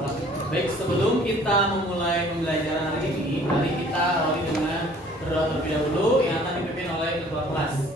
Baik, sebelum kita memulai pembelajaran hari ini, mari kita awali dengan berdoa terlebih dahulu yang akan dipimpin oleh ketua kelas.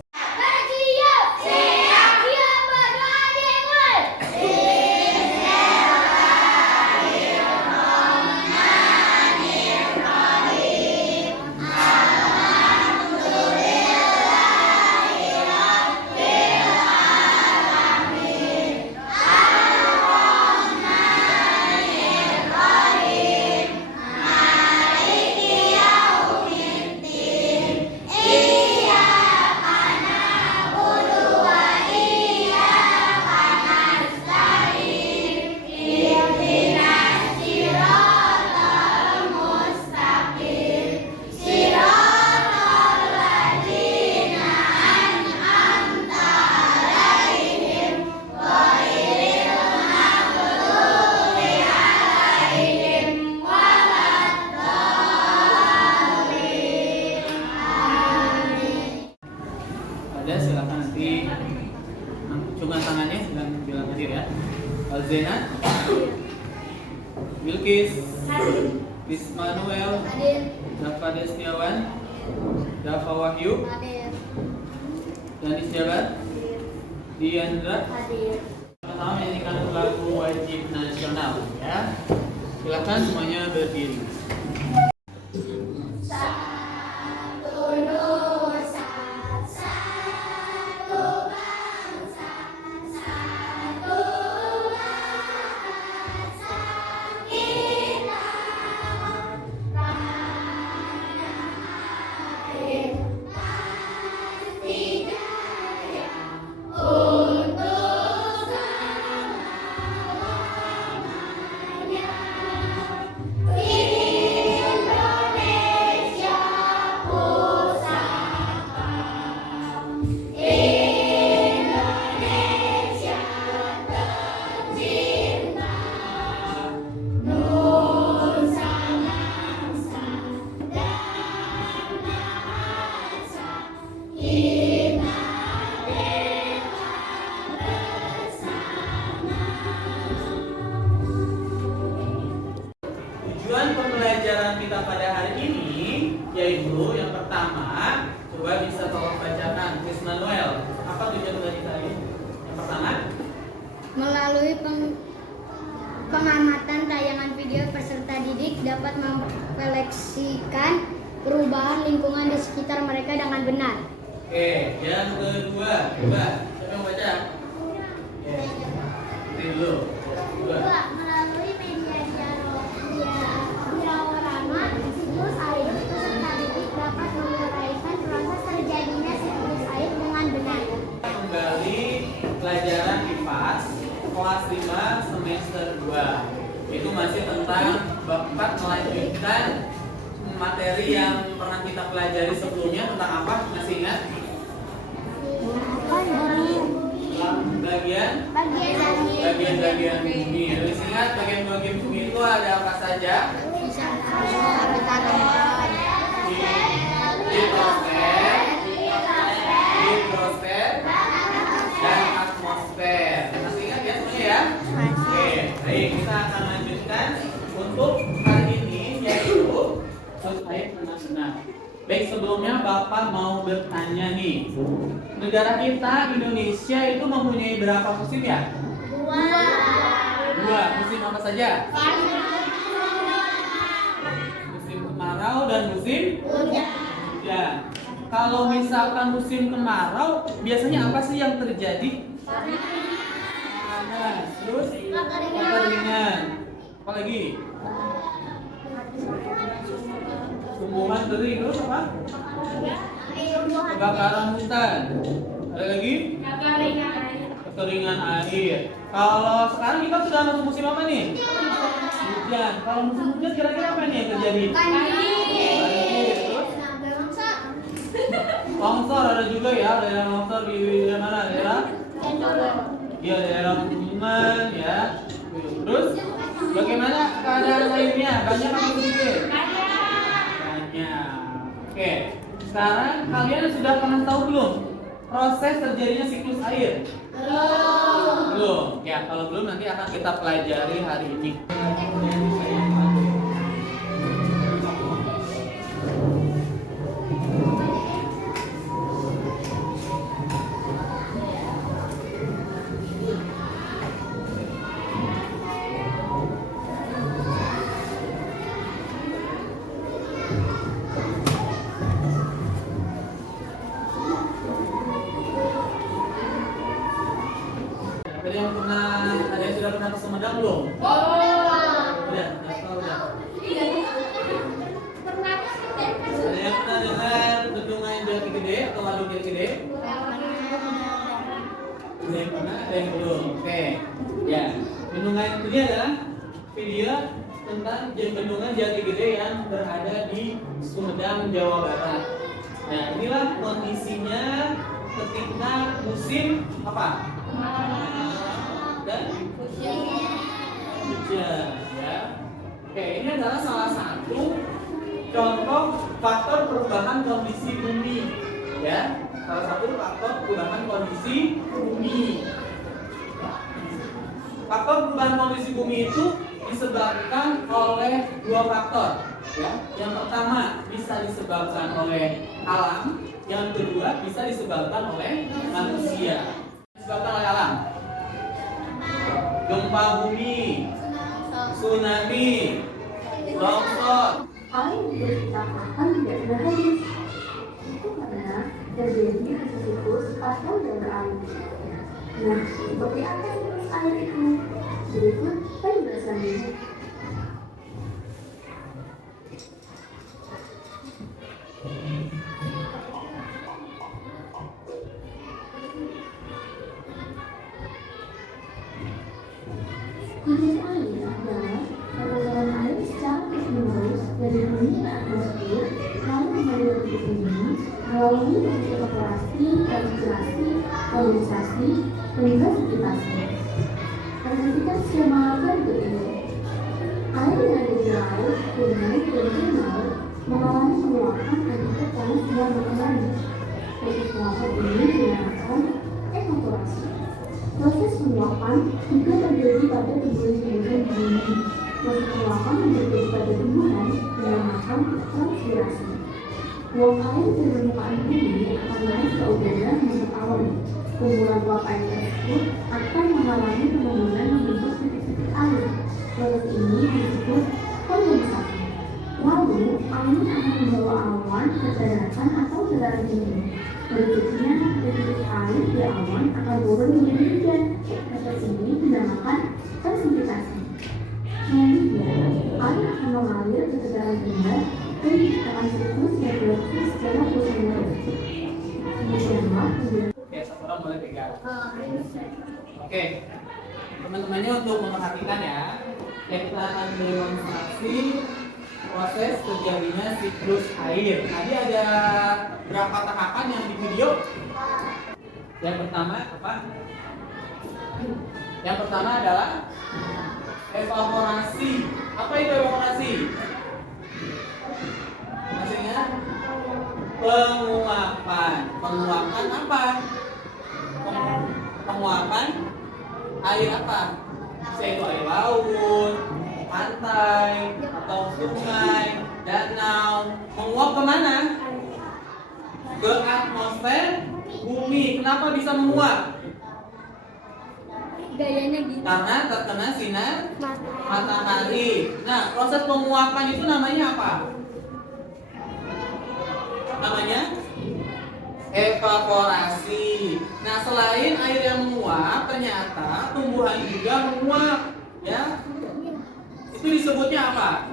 Silakan nanti cuma tangannya bilang hadir ya. Alzena, Wilkis, Ismanuel, Dava Destiawan, Dava Wahyu, Danis Jabat, Diandra, sama-sama menyanyikan lagu wajib nasional ya. Silakan semuanya berdiri. Pembelajaran kita pada hari ini yaitu yang pertama, coba bisa tolong bacakan Ismanuel. Apa tujuan belajar kita ini? Yang pertama, melalui pengamatan tayangan video peserta didik dapat memrefleksikan perubahan lingkungan di sekitar mereka dengan benar. Oke, yang kedua, coba siapa yang baca? Ini dulu. Dua. Melalui media diorama siklus air, peserta didik dapat menguraikan proses terjadinya siklus air dengan benar. Kembali pelajaran IPAS kelas 5 semester 2. Itu masih tentang bab 4, melanjutkan materi yang pernah kita pelajari sebelumnya. Tentang apa? Masih ingat? Bagian-bagian bumi. Terus ingat bagian-bagian bumi itu ada apa saja? Hidrosfer, dan atmosfer. Masih ingat ya semuanya ya? Oke, baik, kita akan lanjutkan untuk hari ini yaitu air benar-benar. Baik, sebelumnya Bapak mau bertanya nih. Negara kita Indonesia itu mempunyai berapa musim ya? Dua. Musim apa saja? Musim kemarau dan musim hujan. Kalau misalkan musim kemarau, biasanya apa sih yang terjadi? Panas. Terus kekeringan. Apa lagi? Tumbuhan kering. Terus apa? Kebakaran hutan. Ada lagi? Kekeringan air. Kalau sekarang kita sudah masuk musim apa nih? Hujan. Kalau musim hujan kira-kira apa nih yang terjadi? Banjir. Terus? Longsor ada juga ya. Daerah longsor di daerah mana? Daerah? Iya, daerah pegunungan ya. Terus bagaimana keadaan airnya? Banyak apa sedikit? Banyak. Oke. Sekarang kalian sudah pernah tahu belum proses terjadinya siklus air? Belum. Ya, kalau belum nanti akan kita pelajari hari ini. Ada yang sudah pernah ke Sumedang belum? Udah. Ada yang pernah dengar bendungan Jati Gede atau Waduk Jati Gede? Ada yang pernah, ada yang belum. Oke. Ya, bendungan ini adalah video tentang bendungan Jati Gede yang berada di Sumedang, Jawa Barat. Nah, inilah kondisinya ketika musim apa? Dan hujan, ya. Oke, ini adalah salah satu contoh faktor perubahan kondisi bumi, ya. Salah satu faktor perubahan kondisi bumi. Faktor perubahan kondisi bumi itu disebabkan oleh dua faktor, ya. Yang pertama bisa disebabkan oleh alam, yang kedua bisa disebabkan oleh manusia. Disebabkan oleh alam. Gempa bumi, tsunami, longsor. Air di sekitar akan tidak pernah habis. Itu karena terjadi siklus atau jalur air. Nah, seperti apa siklus air itu? Berikut penjelasannya. Siklus air adalah perputaran air secara terus-menerus dari bumi ke atmosfer, lalu mengalir ke bumi melalui proses evaporasi, transpirasi, kondensasi, dan gasifikasi. Perhatikan skema berikut ini. Air yang ada di laut, sungai, dan danau mengalami penguapan akibat panas yang berkembang. Proses penguapan ini dinamakan evaporasi. Proses penguapan juga terjadi pada tumbuhan-tumbuhan di bumi. Proses penguapan yang terjadi pada tumbuhan dinamakan transpirasi. Uap air dari permukaan bumi akan naik ke udara membentuk awan. Kumpulan uap air tersebut akan mengalami penimbunan membentuk titik-titik air. Proses ini disebut kondensasi. Lalu, angin akan membawa awan ke daratan atau ke darat bumi. Berikutnya, titik air di awan akan turun menjadi hujan. Proses ini dinamakan presipitasi. Selanjutnya, air akan mengalir ke kedalam rendah dan menciptakan siklus yang berlaku secara terus-menerus. Demikianlah Oke, satu orang boleh pegang. Oke, teman-temannya untuk memperhatikan ya, kita akan mendemonstrasi proses terjadinya siklus air. Tadi ada berapa tahapan yang di video? Yang pertama apa? Yang pertama adalah evaporasi. Apa itu evaporasi? Maksudnya penguapan. Penguapan apa? Penguapan air apa? Yaitu air laut, pantai, atau sungai, danau. Menguap kemana? Ke atmosfer bumi. Kenapa bisa menguap? Gayanya gitu. Karena terkena sinar matahari. Nah, proses penguapan itu namanya apa? Namanya evaporasi. Nah, selain air yang menguap, ternyata tumbuhan juga menguap, ya. Itu disebutnya apa?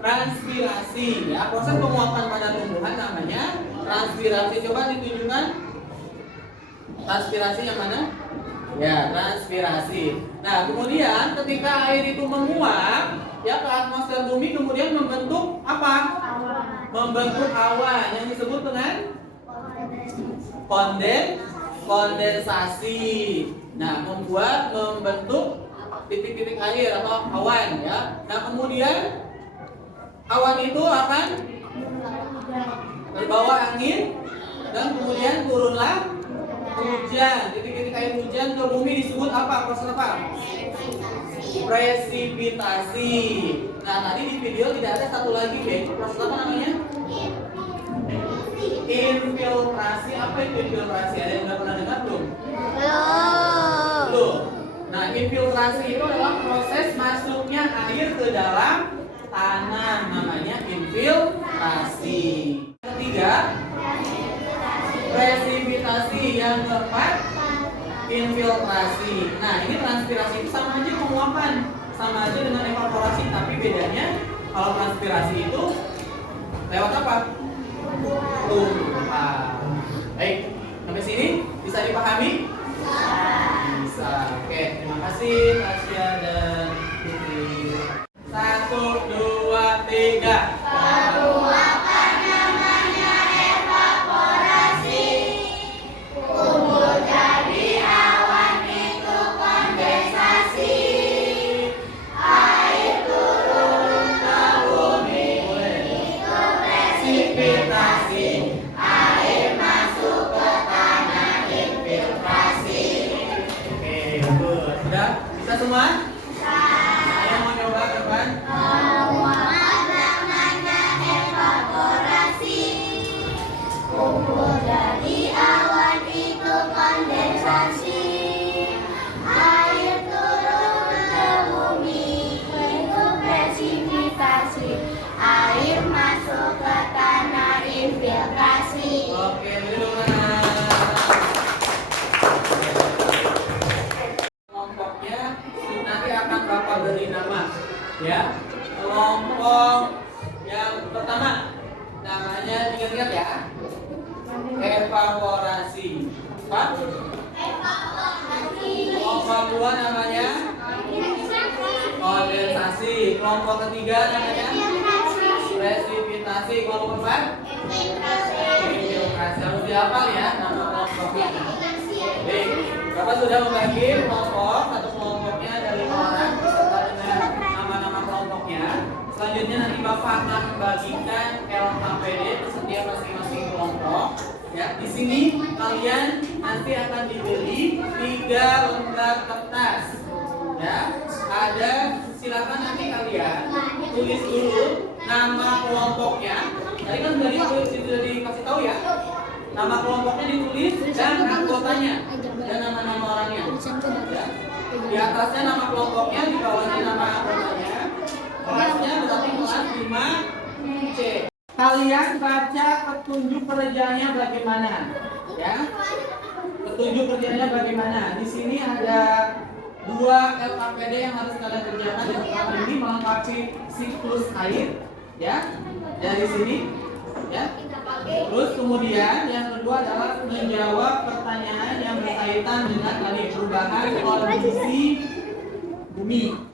Transpirasi, ya. Proses penguapan pada tumbuhan namanya transpirasi. Coba ditunjukkan transpirasi yang mana? Ya, transpirasi. Nah, kemudian ketika air itu menguap ya ke atmosfer bumi, kemudian membentuk apa? Membentuk awan yang disebut dengan kondensasi. Nah, membentuk titik-titik air atau awan ya. Nah, kemudian awan itu akan terbawa angin dan kemudian turunlah Hujan. Titik-titik air hujan ke bumi disebut apa? Proses apa? Presipitasi. Nah, tadi di video tidak ada satu lagi, Bang. Proses apa namanya? Infiltrasi. Apa itu infiltrasi? Ada yang udah pernah dengar belum? Belum. Nah, infiltrasi itu adalah proses masuknya air ke dalam tanah. Namanya infiltrasi. Ketiga, presipitasi. Yang keempat, infiltrasi. Nah, ini transpirasi itu sama aja penguapan, sama aja dengan evaporasi, tapi bedanya kalau transpirasi itu lewat apa? Tumpahan. Baik, sampai sini bisa dipahami? Bisa. Oke, terima kasih Tasya dan Putri. 1, 2, 3. Bisa semua? Saya mau coba kapan? Kumpul dari awan itu kondensasi, air turun ke bumi itu presipitasi, air masuk ke tanah infiltrasi. Oke, dulu anak. Kelompoknya nanti akan Bapak beri nama, ya. Kelompok yang pertama namanya ingat-ingat ya. Evaporasi. Apa? Kelompok kedua namanya kondensasi. Kelompok ketiga namanya presipitasi. Kelompok keempat infiltrasi. Harus dihafal ya nama kelompoknya. Baik, Bapak sudah membagi kelompok. Satu kelompoknya ada 5 orang beserta dengan nama-nama kelompoknya. Selanjutnya nanti Bapak akan membagikan LKPD setiap masing-masing kelompok. Ya, di sini kalian nanti akan diberi 3 lembar kertas. Ya, ada, silakan nanti kalian tulis dulu nama kelompoknya. Tadi kan sudah dikasih tahu ya. Nama kelompoknya ditulis dan anggotanya dan nama-nama orangnya. Ya. Di atasnya nama kelompoknya, di bawahnya nama anggotanya. Kelasnya berarti kelas 5C. Kalian baca petunjuk kerjanya bagaimana, ya? Petunjuk kerjanya bagaimana? Di sini ada 2 LKPD yang harus kalian kerjakan. Yang pertama ini melengkapi siklus air, ya, dari sini, ya. Terus kemudian yang kedua adalah menjawab pertanyaan yang berkaitan dengan tadi perubahan kondisi bumi.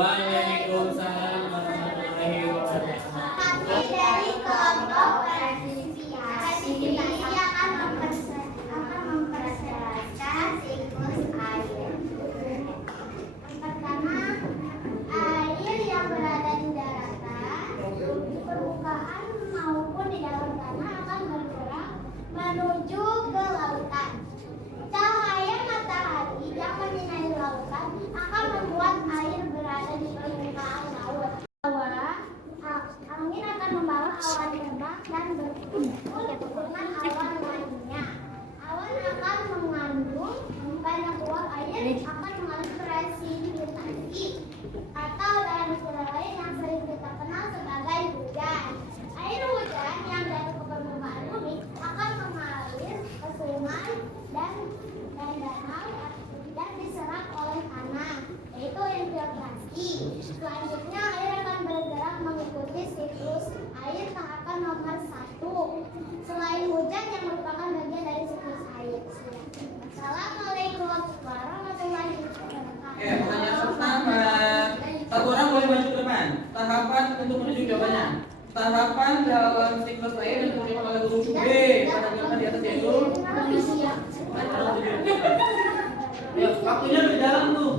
Waalaikumsalam warahmatullahi wabarakatuh. Kami dari kelompok klasifikasi ini akan memperjelaskan siklus air. Yang pertama, air yang berada di daratan, di permukaan maupun di dalam tanah akan bergerak menuju ke lautan. Cahaya matahari yang menyinari lautan akan membuat air berada di permukaan laut. Angin akan membawa awan terbang dan berkumpul dengan awan lainnya. Awan akan mengandung banyak uap air akan mengalami presipitasi atau dalam istilah lain yang sering kita kenal sebagai hujan. Air hujan yang jatuh ke permukaan bumi akan mengalir ke sungai dan danau dan diserap oleh tanah, yaitu infiltrasi. Selanjutnya air akan bergerak mengikuti siklus air tahapan nomor 1. Selain hujan yang merupakan bagian dari siklus air. Assalamualaikum warahmatullahi wabarakatuh. Pertanyaan pertama. Satu orang boleh maju ke depan. Tahapan untuk menuju jawabannya. Tahapan dalam siklus air yang diberikan oleh huruf B pada jawaban di atas yaitu ya, waktunya udah jalan tuh.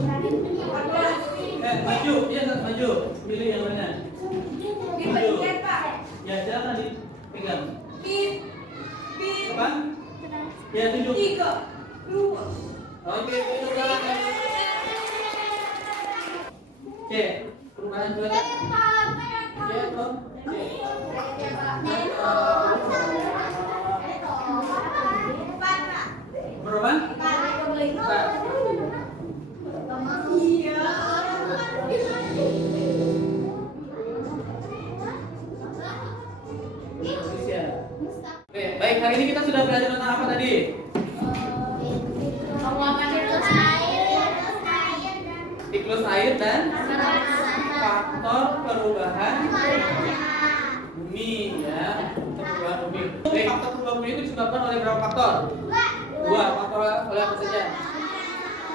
Maju, dia nggak maju. Pilih yang mana? Maju. Ya, jangan dipegang. Apa? Ya, tunjuk. 3, 2. Oke, tunjuk jalan. Oke, perubahan cuaca. Ya, Tom. Berapa? Oke, baik, hari ini kita sudah belajar tentang apa tadi? Siklus air dan faktor perubahan bumi ya. Perubahan bumi. Baik, faktor perubahan bumi itu disebabkan oleh berapa faktor? Dua faktor oleh apa saja?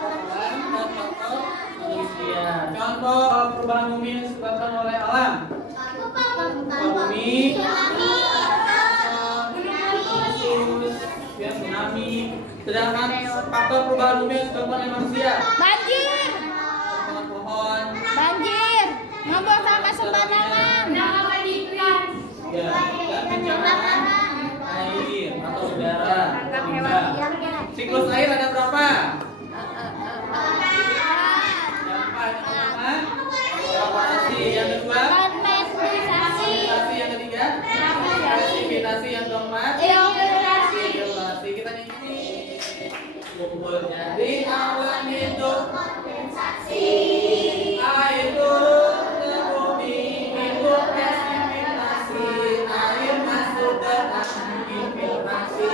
Alam dan faktor manusia. Contoh perubahan bumi yang disebabkan oleh alam. Bumi, ya, tsunami. Sedangkan faktor perubahan bumi yang disebabkan oleh manusia. Banjir, Pohon, banjir, ngomong sama sembarangan. ya, dan bencana air atau udara. Tiga. Siklus air ada berapa? Yang empat. Yang pertama, evaporasi. Yang kedua, Konvektivasi, yang ketiga, presipitasi. Yang keempat, ionasi. ionasi. Kita nyanyi. Lumpur dari awan itu kondensasi, air turun ke bumi itu presipitasi, air masuk ke tanah infiltrasi.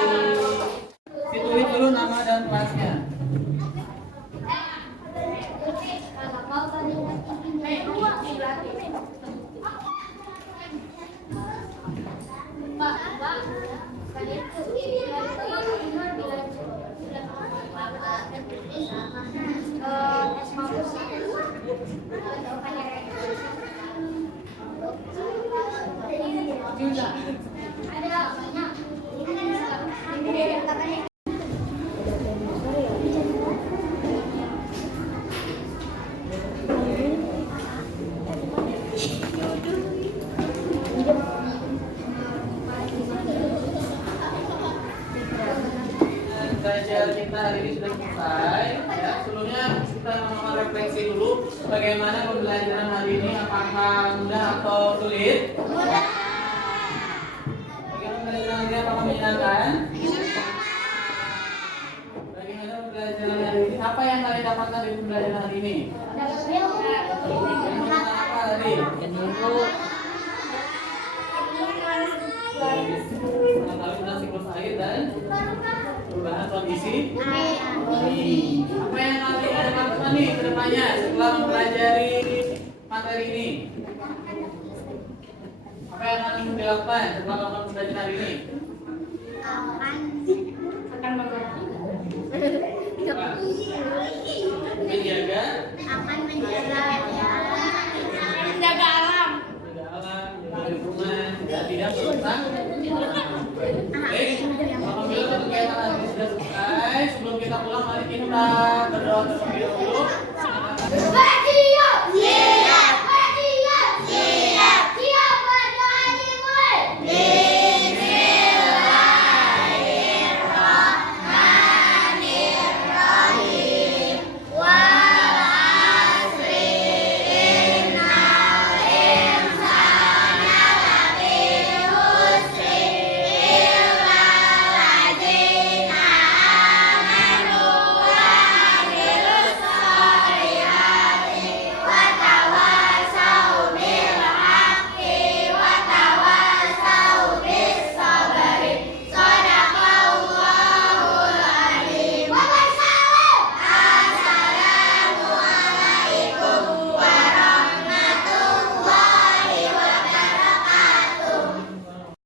Ditulis dulu nama dan kelasnya. Belajar kita hari ini sudah selesai. Ya, sebelumnya kita mau refleksi dulu bagaimana pembelajaran hari ini, apakah mudah atau sulit? Mudah. Bagaimana pembelajaran hari ini, apakah menyenangkan? Bagaimana pembelajaran hari ini? Apa yang kalian dapatkan dari pembelajaran hari ini? Tentang apa tadi? Mengetahui tentang siklus air dan perubahan kondisi bumi. Apa yang kalian lakukan nih ke depannya setelah mempelajari materi ini? Apa yang kalian lakukan setelah melakukan pembelajaran hari ini? Akan menjaga kita.